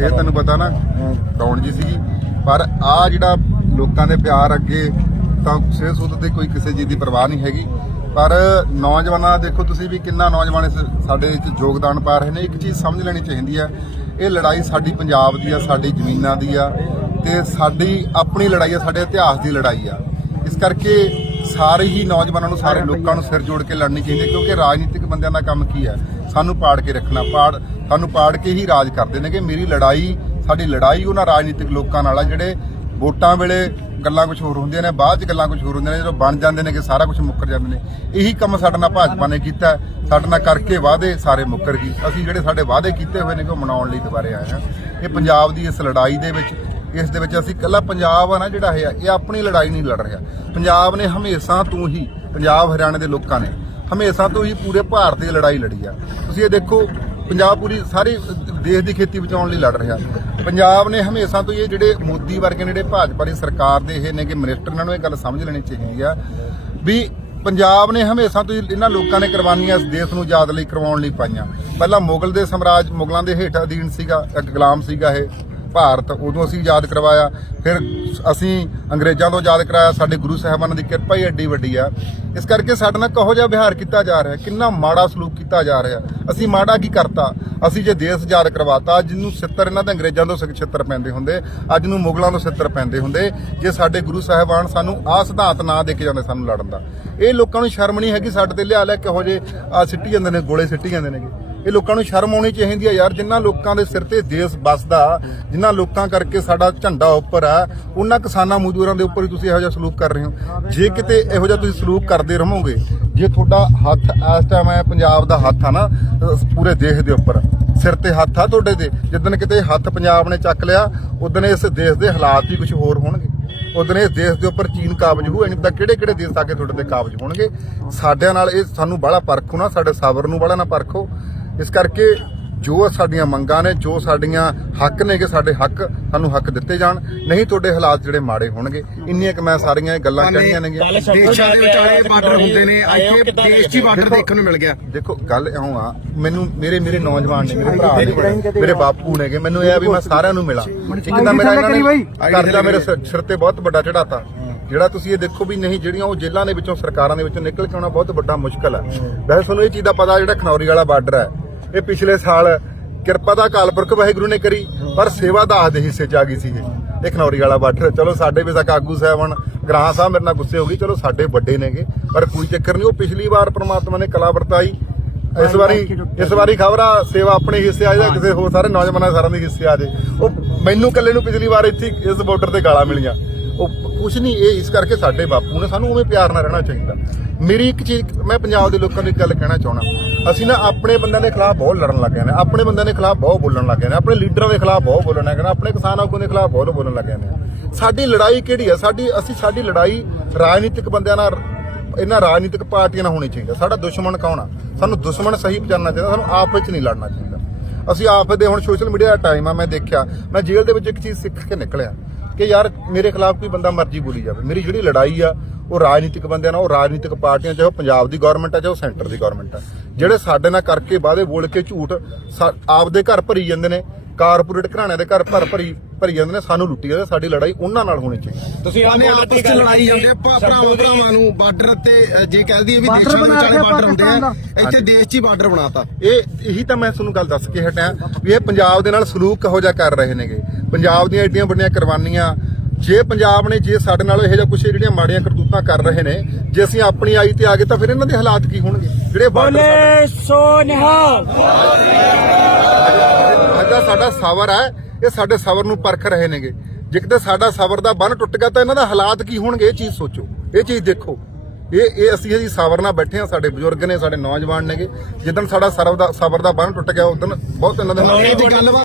ਇਹ ਤੈਨੂੰ ਪਤਾ ਨਾ ਡਾਉਣ ਜੀ ਸੀਗੀ। ਪਰ ਆ ਜਿਹੜਾ ਲੋਕਾਂ ਦੇ ਪਿਆਰ ਅੱਗੇ, ਤਾਂ ਸਿਹਤ ਸੁਹਤ ਤੇ ਕੋਈ ਕਿਸੇ ਚੀਜ਼ ਦੀ ਪਰਵਾਹ ਨਹੀਂ ਹੈਗੀ। ਪਰ ਨੌਜਵਾਨਾਂ, ਦੇਖੋ ਤੁਸੀਂ ਵੀ ਕਿੰਨਾ ਨੌਜਵਾਨ ਇਸ ਸਾਡੇ ਵਿੱਚ ਯੋਗਦਾਨ ਪਾ ਰਹੇ ਨੇ। ਇੱਕ ਚੀਜ਼ ਸਮਝ ਲੈਣੀ ਚਾਹੀਦੀ ਹੈ ਇਹ ਲੜਾਈ ਸਾਡੀ ਪੰਜਾਬ ਦੀ ਆ, ਸਾਡੀ ਜ਼ਮੀਨਾਂ ਦੀ ਆ, ਤੇ ਸਾਡੀ ਆਪਣੀ ਲੜਾਈ ਆ, ਸਾਡੇ ਇਤਿਹਾਸ ਦੀ ਲੜਾਈ ਆ। ਇਸ ਕਰਕੇ ਸਾਰੇ ਹੀ ਨੌਜਵਾਨਾਂ ਨੂੰ, ਸਾਰੇ ਲੋਕਾਂ ਨੂੰ ਸਿਰ ਜੋੜ ਕੇ ਲੜਨੀ ਚਾਹੀਦੀ ਹੈ ਕਿਉਂਕਿ ਰਾਜਨੀਤਿਕ ਬੰਦਿਆਂ ਦਾ ਕੰਮ ਕੀ ਹੈ ਸਾਨੂੰ ਪਾੜ ਕੇ ਰੱਖਣਾ, ਪਾੜ ਸਾਨੂੰ ਪਾੜ ਕੇ ਹੀ ਰਾਜ ਕਰਦੇ ਨੇ ਕਿ ਮੇਰੀ ਲੜਾਈ, ਸਾਡੀ ਲੜਾਈ ਉਹਨਾਂ ਰਾਜਨੀਤਿਕ ਲੋਕਾਂ ਨਾਲ ਆ, ਜਿਹੜੇ ਵੋਟਾਂ ਵੇਲੇ ਗੱਲਾਂ ਕੁਝ ਹੋਰ ਹੁੰਦੀਆਂ ਨੇ, ਬਾਅਦ ਚ ਗੱਲਾਂ ਕੁਝ ਹੋਰ ਹੁੰਦੀਆਂ ਨੇ, ਜਦੋਂ ਬਣ ਜਾਂਦੇ ਨੇ ਕਿ ਸਾਰਾ ਕੁਝ ਮੁੱਕਰ ਜਾਂਦੇ ਨੇ। ਇਹੀ ਕੰਮ ਸਾਡੇ ਨਾਲ ਭਾਜਪਾ ਨੇ ਕੀਤਾ। ਸਾਡੇ ਨਾਲ ਕਰਕੇ ਵਾਅਦੇ ਸਾਰੇ ਮੁੱਕਰ ਗਏ। ਅਸੀਂ ਜਿਹੜੇ ਸਾਡੇ ਵਾਅਦੇ ਕੀਤੇ ਹੋਏ ਨੇ ਕਿ ਉਹ ਮਨਾਉਣ ਲਈ ਦੁਬਾਰੇ ਆਏ ਹਾਂ। ਇਹ ਪੰਜਾਬ ਦੀ ਇਸ ਲੜਾਈ ਦੇ ਵਿੱਚ, ਇਸ ਦੇ ਵਿੱਚ ਅਸੀਂ ਇਕੱਲਾ ਪੰਜਾਬ ਆ ਨਾ ਜਿਹੜਾ ਹੈ ਇਹ ਆਪਣੀ ਲੜਾਈ ਨਹੀਂ ਲੜ ਰਿਹਾ। ਪੰਜਾਬ ਨੇ ਹਮੇਸ਼ਾ ਤੋਂ ਹੀ, ਪੰਜਾਬ ਹਰਿਆਣਾ ਦੇ ਲੋਕਾਂ ਨੇ, ਹਮੇਸ਼ਾ ਤੋਂ ਹੀ ਪੂਰੇ ਭਾਰਤ ਦੀ ਲੜਾਈ ਲੜੀ ਆ। ਤੁਸੀਂ ਇਹ ਦੇਖੋ ਪੰਜਾਬ ਪੂਰੀ ਸਾਰੀ ਦੇਸ਼ ਦੀ ਖੇਤੀ ਬਚਾਉਣ ਲਈ ਲੜ ਰਿਹਾ। ਪੰਜਾਬ ਨੇ ਹਮੇਸ਼ਾ ਤੋਂ ਹੀ ਇਹ ਜਿਹੜੇ ਮੋਦੀ ਵਰਗੇ ਨੇ ਜਿਹੜੇ ਭਾਜਪਾ ਦੀ ਸਰਕਾਰ ਦੇ ਇਹ ਨੇ ਕਿ ਮਿਨਿਸਟਰ ਇਹਨਾਂ ਨੂੰ ਇਹ ਗੱਲ ਸਮਝ ਲੈਣੀ ਚਾਹੀਦੀ ਆ ਵੀ ਪੰਜਾਬ ਨੇ ਹਮੇਸ਼ਾ ਤੋਂ ਹੀ ਇਹਨਾਂ ਲੋਕਾਂ ਨੇ ਕੁਰਬਾਨੀਆਂ ਇਸ ਦੇਸ਼ ਨੂੰ ਆਜ਼ਾਦ ਲਈ ਕਰਵਾਉਣ ਲਈ ਪਾਈਆਂ। ਪਹਿਲਾਂ ਮੁਗਲ ਦੇ ਸਮਰਾਜ ਮੁਗਲਾਂ ਦੇ ਹੇਠ ਅਧੀਨ ਸੀਗਾ, ਇੱਕ ਗੁਲਾਮ ਸੀਗਾ ਇਹ। ਭਾਰਤ, ਉਦੋਂ ਅਸੀਂ ਆਜ਼ਾਦ ਕਰਵਾਇਆ। ਫਿਰ ਅਸੀਂ ਅੰਗਰੇਜ਼ਾਂ ਤੋਂ ਆਜ਼ਾਦ ਕਰਾਇਆ, ਸਾਡੇ ਗੁਰੂ ਸਾਹਿਬਾਨਾਂ ਦੀ ਕਿਰਪਾ ਹੀ ਐਡੀ ਵੱਡੀ ਆ। ਇਸ ਕਰਕੇ ਸਾਡੇ ਨਾਲ ਕਹੋ ਜਿਹਾ ਵਿਹਾਰ ਕੀਤਾ ਜਾ ਰਿਹਾ, ਕਿੰਨਾ ਮਾੜਾ ਸਲੂਕ ਕੀਤਾ ਜਾ ਰਿਹਾ। ਅਸੀਂ ਮਾੜਾ ਕੀ ਕਰਤਾ? ਅਸੀਂ ਜੇ ਦੇਸ਼ ਆਜ਼ਾਦ ਕਰਵਾਤਾ, ਅੱਜ ਨੂੰ 70 ਇਹਨਾਂ ਦੇ ਅੰਗਰੇਜ਼ਾਂ ਤੋਂ ਸਿੱਖ ਛਿੱਤਰ ਪੈਂਦੇ ਹੁੰਦੇ, ਅੱਜ ਨੂੰ ਮੁਗਲਾਂ ਤੋਂ ਛਿੱਤਰ ਪੈਂਦੇ ਹੁੰਦੇ। ਜੇ ਸਾਡੇ ਗੁਰੂ ਸਾਹਿਬਾਨ ਸਾਨੂੰ ਆਹ ਸਿਧਾਂਤ ਨਾ ਦੇ ਕੇ ਜਾਂਦੇ ਸਾਨੂੰ ਲੜਨ ਦਾ। ਇਹ ਲੋਕਾਂ ਨੂੰ ਸ਼ਰਮ ਨਹੀਂ ਹੈਗੀ ਸਾਡੇ ਤੇ ਲਿਆ ਲਿਆ ਕਿਹੋ ਜੇ ਆ ਸਿੱਟੀ ਜਾਂਦੇ ਨੇ, ਗੋਲੇ ਸਿੱਟੀ ਜਾਂਦੇ ਨੇਗੇ। ਇਹ ਲੋਕਾਂ ਨੂੰ ਸ਼ਰਮ ਆਉਣੀ ਚਾਹੀਦੀ ਹੈ ਯਾਰ ਜਿਨ੍ਹਾਂ ਲੋਕਾਂ ਦੇ ਸਿਰ ਤੇ ਦੇਸ਼ ਵੱਸਦਾ ਜਿਨ੍ਹਾਂ ਲੋਕਾਂ ਕਰਕੇ ਸਾਡਾ ਝੰਡਾ ਉੱਪਰ ਆ, ਉਹਨਾਂ ਕਿਸਾਨਾਂ ਮਜ਼ਦੂਰਾਂ ਦੇ ਉੱਪਰ ਹੀ ਤੁਸੀਂ ਇਹੋ ਜਿਹਾ ਸਲੂਕ ਕਰ ਰਹੇ ਹੋ। ਜੇ ਕਿਤੇ ਇਹੋ ਜਿਹਾ ਤੁਸੀਂ ਸਲੂਕ ਕਰਦੇ ਰਹੋਗੇ, ਜੇ ਤੁਹਾਡਾ ਹੱਥ ਇਸ ਟਾਈਮ ਹੈ ਪੰਜਾਬ ਦਾ ਹੱਥ ਆ ਨਾ ਪੂਰੇ ਦੇਸ਼ ਦੇ ਉੱਪਰ, ਸਿਰ ਤੇ ਹੱਥ ਆ ਤੁਹਾਡੇ ਦੇ ਜਿੱਦਣ ਕਿਤੇ ਹੱਥ ਪੰਜਾਬ ਨੇ ਚੱਕ ਲਿਆ ਉਦੋਂ ਇਸ ਦੇਸ਼ ਦੇ ਹਾਲਾਤ ਵੀ ਕੁਝ ਹੋਰ ਹੋਣਗੇ। ਉਦੋਂ ਇਸ ਦੇਸ਼ ਦੇ ਉੱਪਰ ਚੀਨ ਕਾਬਜ ਹੋਊ ਨਹੀਂ ਤਾਂ ਕਿਹੜੇ ਕਿਹੜੇ ਦੇਸ਼ ਆ ਕੇ ਤੁਹਾਡੇ ਤੇ ਕਾਬਜ ਹੋਣਗੇ? ਸਾਡਿਆਂ ਨਾਲ ਇਹ ਸਾਨੂੰ ਬੜਾ ਪਰਖੋ ਨਾ ਸਾਡੇ ਸਬਰ ਨੂੰ ਬੜਾ ਨਾ ਪਰਖੋ। ਇਸ ਕਰਕੇ ਜੋ ਸਾਡੀਆਂ ਮੰਗਾਂ ਨੇ ਜੋ ਸਾਡੀਆਂ ਹੱਕ ਨੇ ਕਿ ਸਾਡੇ ਹੱਕ ਸਾਨੂੰ ਹੱਕ ਦਿੱਤੇ ਜਾਣ ਨਹੀਂ ਤੁਹਾਡੇ ਹਾਲਾਤ ਜਿਹੜੇ ਮਾੜੇ ਹੋਣਗੇ। ਇੰਨੀਆਂ ਕਿ ਮੈਂ ਸਾਰੀਆਂ ਇਹ ਗੱਲਾਂ ਕਹਿਣੀਆਂ ਨੇਗੀਆਂ। ਦੇਸ਼ਾਂ ਦੇ ਵਿਚਾਲੇ ਬਾਰਡਰ ਹੁੰਦੇ ਨੇ ਇੱਥੇ ਦੇਸ਼ ਹੀ ਬਾਰਡਰ ਦੇਖਣ ਨੂੰ ਮਿਲ ਗਿਆ। ਦੇਖੋ ਗੱਲ ਇਉਂ ਆ ਮੈਨੂੰ ਮੇਰੇ ਮੇਰੇ ਨੌਜਵਾਨ ਨੇ ਮੇਰੇ ਭਰਾ ਨੇ ਮੇਰੇ ਬਾਪੂ ਨੇਗੇ ਮੈਨੂੰ ਇਹ ਆ ਵੀ ਮੈਂ ਸਾਰਿਆਂ ਨੂੰ ਮਿਲਾਂ। ਇੱਕ ਤਾਂ ਮੇਰਾ ਇਹਨਾਂ ਨੇ ਕਰਜ਼ਾ ਮੇਰੇ ਸਿਰ ਸਿਰ ਤੇ ਬਹੁਤ ਵੱਡਾ ਚੜਾਤਾ। ਜਿਹੜਾ ਤੁਸੀਂ ਇਹ ਦੇਖੋ ਵੀ ਨਹੀਂ ਜਿਹੜੀਆਂ ਉਹ ਜੇਲ੍ਹਾਂ ਦੇ ਵਿੱਚੋਂ ਸਰਕਾਰਾਂ ਦੇ ਵਿੱਚੋਂ ਨਿਕਲ ਕੇ ਆਉਣਾ ਬਹੁਤ ਵੱਡਾ ਮੁਸ਼ਕਲ ਹੈ ਵੈਸੇ ਤੁਹਾਨੂੰ ਇਹ ਚੀਜ਼ ਦਾ ਪਤਾ ਜਿਹੜਾ ਖਨੌਰੀ ਵਾਲਾ ਬਾਰਡਰ ਹੈ ਇਹ ਪਿਛਲੇ ਸਾਲ ਕਿਰਪਾ ਦਾ ਅਕਾਲ ਪੁਰਖ ਵਾਹਿਗੁਰੂ ਨੇ ਕਰੀ, ਪਰ ਸੇਵਾ ਦਾਸ ਦੇ ਹਿੱਸੇ ਚ ਆ ਗਈ ਸੀ ਇਹ ਇਹ ਖਨੌਰੀ ਵਾਲਾ ਬਾਰਡਰ, ਚਲੋ ਸਾਡੇ ਵੀ ਤੱਕ ਸਾਹਿਬਾਨ ਗ੍ਰਾਹਾਂ ਸਾਹਿਬ ਮੇਰੇ ਨਾਲ ਗੁੱਸੇ ਹੋ ਗਈ ਚਲੋ ਸਾਡੇ ਵੱਡੇ ਨੇਗੇ, ਪਰ ਕੋਈ ਚੱਕਰ ਨਹੀਂ, ਉਹ ਪਿਛਲੀ ਵਾਰ ਪ੍ਰਮਾਤਮਾ ਨੇ ਕਲਾ ਵਰਤਾਈ। ਇਸ ਵਾਰੀ ਇਸ ਵਾਰੀ ਖਬਰ ਆ ਸੇਵਾ ਆਪਣੇ ਹਿੱਸੇ ਆ ਜਾਂ ਕਿਸੇ ਹੋਰ ਸਾਰੇ ਨੌਜਵਾਨਾਂ ਸਾਰਿਆਂ ਦੇ ਹਿੱਸੇ ਆ ਜੇ। ਉਹ ਮੈਨੂੰ ਇਕੱਲੇ ਨੂੰ ਪਿਛਲੀ ਵਾਰ ਇੱਥੇ ਇਸ ਬਾਰਡਰ ਤੇ ਗਾਲਾਂ ਮਿਲੀਆਂ। ਉਹ ਕੁਛ ਨਹੀਂ, ਇਹ ਇਸ ਕਰਕੇ ਸਾਡੇ ਬਾਪੂ ਨੇ ਸਾਨੂੰ ਉਵੇਂ ਪਿਆਰ ਨਾਲ ਰਹਿਣਾ ਚਾਹੀਦਾ। ਮੇਰੀ ਇੱਕ ਚੀਜ਼, ਮੈਂ ਪੰਜਾਬ ਦੇ ਲੋਕਾਂ ਨੂੰ ਇੱਕ ਗੱਲ ਕਹਿਣਾ ਚਾਹਣਾ ਅਸੀਂ ਨਾ ਆਪਣੇ ਬੰਦਿਆਂ ਦੇ ਖਿਲਾਫ ਬਹੁਤ ਲੜਨ ਲੱਗ ਗਏ ਨੇ। ਆਪਣੇ ਬੰਦਿਆਂ ਦੇ ਖਿਲਾਫ ਬਹੁਤ ਬੋਲਣ ਲੱਗ ਗਏ ਨੇ। ਆਪਣੇ ਲੀਡਰਾਂ ਦੇ ਖਿਲਾਫ ਬਹੁਤ ਬੋਲਣ ਲੱਗ ਗਏ ਨੇ। ਆਪਣੇ ਕਿਸਾਨ ਆਗੂ ਦੇ ਖਿਲਾਫ ਬਹੁਤ ਬੋਲਣ ਲੱਗ ਗਏ ਨੇ। ਸਾਡੀ ਲੜਾਈ ਕਿਹੜੀ ਆ? ਸਾਡੀ, ਅਸੀਂ ਸਾਡੀ ਲੜਾਈ ਰਾਜਨੀਤਿਕ ਬੰਦਿਆਂ ਨਾਲ, ਇਹਨਾਂ ਰਾਜਨੀਤਿਕ ਪਾਰਟੀਆਂ ਨਾਲ ਹੋਣੀ ਚਾਹੀਦੀ ਹੈ। ਸਾਡਾ ਦੁਸ਼ਮਣ ਕੌਣ ਆ? ਸਾਨੂੰ ਦੁਸ਼ਮਣ ਸਹੀ ਪਛਾਣਨਾ ਚਾਹੀਦਾ। ਸਾਨੂੰ ਆਪ ਵਿੱਚ ਨਹੀਂ ਲੜਨਾ ਚਾਹੀਦਾ। ਅਸੀਂ ਆਪ ਦੇ ਹੁਣ ਸੋਸ਼ਲ ਮੀਡੀਆ ਦਾ ਟਾਈਮ ਆ, ਮੈਂ ਦੇਖਿਆ। ਮੈਂ ਜੇਲ੍ਹ ਦੇ ਵਿੱਚ ਇੱਕ ਚੀਜ਼ ਸਿੱਖ ਕੇ ਨਿਕਲਿਆ ਕਿ ਯਾਰ ਮੇਰੇ ਖਿਲਾਫ ਕੋਈ ਬੰਦਾ ਮਰਜ਼ੀ ਬੋਲੀ ਜਾਵੇ। ਮੇਰੀ ਜਿਹੜੀ ਲੜਾਈ ਆ ਉਹ ਰਾਜਨੀਤਿਕ ਬੰਦਿਆਂ ਨਾਲ ਉਹ ਰਾਜਨੀਤਿਕ ਪਾਰਟੀਆਂ ਚਾਹੇ ਉਹ ਪੰਜਾਬ ਦੀ ਗਵਰਨਮੈਂਟ ਆ ਚਾਹੇ ਉਹ ਸੈਂਟਰ ਦੀ ਗਵਰਨਮੈਂਟ ਆ। ਜਿਹੜੇ ਸਾਡੇ ਨਾਲ ਕਰਕੇ ਵਾਅਦੇ ਬੋਲ ਕੇ ਝੂਠ ਆਪਦੇ ਘਰ ਭਰੀ ਜਾਂਦੇ ਨੇ ਕਾਰਪੋਰੇਟ ਘਰਾਣਿਆਂ ਦੇ ਘਰ ਭਰ ਭਰੀ ਭਰੀ ਜਾਂਦੇ ਨੇ ਸਾਨੂੰ ਲੁੱਟੀ ਜਾਂਦੇ ਸਾਡੀ ਲੜਾਈ ਉਹਨਾਂ ਨਾਲ ਹੋਣੀ ਚਾਹੀਦੀ ਤੁਸੀਂ ਆਨੇ ਆਪਸ 'ਚ ਲੜਾਈ ਜਾਂਦੇ ਆ, ਭਾ- ਭਰਾਵਾਂ ਭਰਾਵਾਂ ਨੂੰ ਬਾਰਡਰ ਤੇ ਜੇ ਕਹਿ ਦਈਏ ਵੀ ਦੇਸ਼ਾਂ ਵਿਚਾਲੇ ਬਾਰਡਰ ਹੁੰਦੇ ਆ ਇੱਥੇ ਦੇਸ਼ 'ਚ ਹੀ ਬਾਰਡਰ ਬਣਾਤਾ। ਇਹ ਇਹੀ ਤਾਂ ਮੈਂ ਤੁਹਾਨੂੰ ਗੱਲ ਦੱਸ ਕੇ ਹਟਿਆ ਵੀ ਇਹ ਪੰਜਾਬ ਦੇ ਨਾਲ ਸਲੂਕ ਕਿਹੋ ਜਿਹਾ ਕਰ ਰਹੇ ਨੇਗੇ। ਪੰਜਾਬ ਦੀਆਂ ਏਡੀਆਂ ਵੱਡੀਆਂ ਕੁਰਬਾਨੀਆਂ ਜੇ ਪੰਜਾਬ ਨੇ ਜੇ ਸਾਡੇ ਨਾਲ ਇਹੋ ਜਿਹਾ ਕੁਛ ਜਿਹੜੀਆਂ ਮਾੜੀਆਂ ਕਰਤੂਤਾਂ ਕਰ ਰਹੇ ਨੇ ਜੇ ਅਸੀਂ ਆਪਣੀ ਆਈ ਤੇ ਆ ਗਏ ਤਾਂ ਫਿਰ ਇਹਨਾਂ ਦੇ ਹਾਲਾਤ ਕੀ ਹੋਣਗੇ? ਜਿਹੜੇ ਬੋਲੇ ਸੋ ਨਿਹਾਲ। ਸਾਡਾ ਸਾਡਾ ਸਬਰ ਹੈ ਇਹ ਸਾਡੇ ਸਬਰ ਨੂੰ ਪਰਖ ਰਹੇ ਨੇਗੇ। ਜੇ ਕਿਤੇ ਸਾਡਾ ਸਬਰ ਦਾ ਬੰਨ ਟੁੱਟ ਗਿਆ ਤਾਂ ਇਹਨਾਂ ਦਾ ਹਾਲਾਤ ਕੀ ਹੋਣਗੇ? ਇਹ ਚੀਜ਼ ਸੋਚੋ। ਇਹ ਚੀਜ਼ ਦੇਖੋ। ਇਹ ਇਹ ਅਸੀਂ ਜੀ ਸਬਰ ਨਾਲ ਬੈਠੇ ਆ ਸਾਡੇ ਬਜ਼ੁਰਗ ਨੇ ਸਾਡੇ ਨੌਜਵਾਨ ਨੇਗੇ। ਜਿੱਦਣ ਸਾਡਾ ਸਰਵ ਦਾ ਸਬਰ ਦਾ ਬੰਨ ਟੁੱਟ ਗਿਆ ਉਦੋਂ ਬਹੁਤ ਇਹਨਾਂ ਦੇ ਇਹ ਦੀ ਗੱਲਬਾਤ